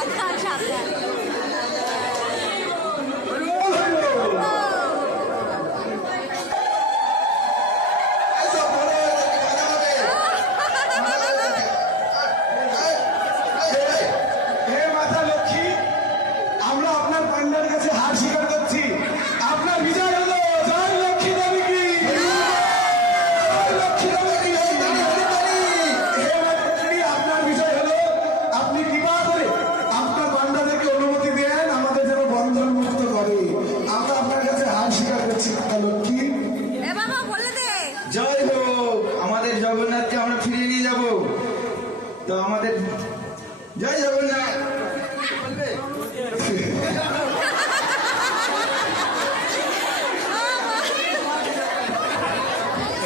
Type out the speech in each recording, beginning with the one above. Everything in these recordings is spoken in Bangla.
সাবধান সাবধান। জয় হোক, আমাদের জগন্নাথকে আমরা ফিরিয়ে নিয়ে যাব। তো আমাদের জয় জগন্নাথ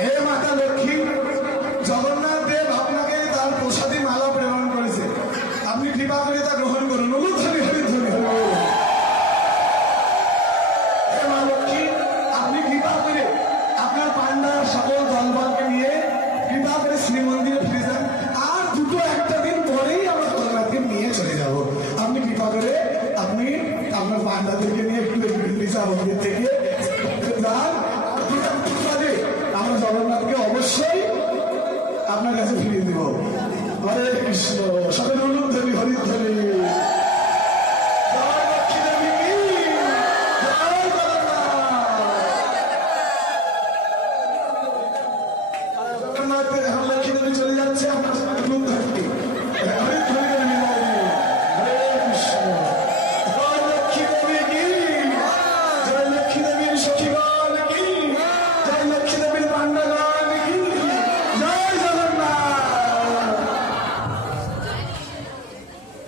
হে মাতা লক্ষ্মী, জগন্নাথ দেব আপনাকে তার প্রসাদী মালা প্রেরণ করেছে, আপনি কৃপা করে তা গ্রহণ করুন। অনুধ্বনি হরিধ্বনি। হে মা লক্ষ্মী, আপনি কৃপা করে আপনার পান্ডার সকল দলবলকে নিয়ে কৃপা করে শ্রীমন্দিরে ফিরে যান। আর দুটো একটা দিন পরেই আমরা জগন্নাথকে নিয়ে চলে যাব। আপনি কৃপা করে আপনি আপনার পান্ডাদেরকে নিয়ে একটু মন্দির থেকে যান। আমরা জগন্নাথকে অবশ্যই আপনার কাছে ফিরিয়ে দেব। হরে কৃষ্ণ, সকল অনুধ্বনি হরিধ্বনি।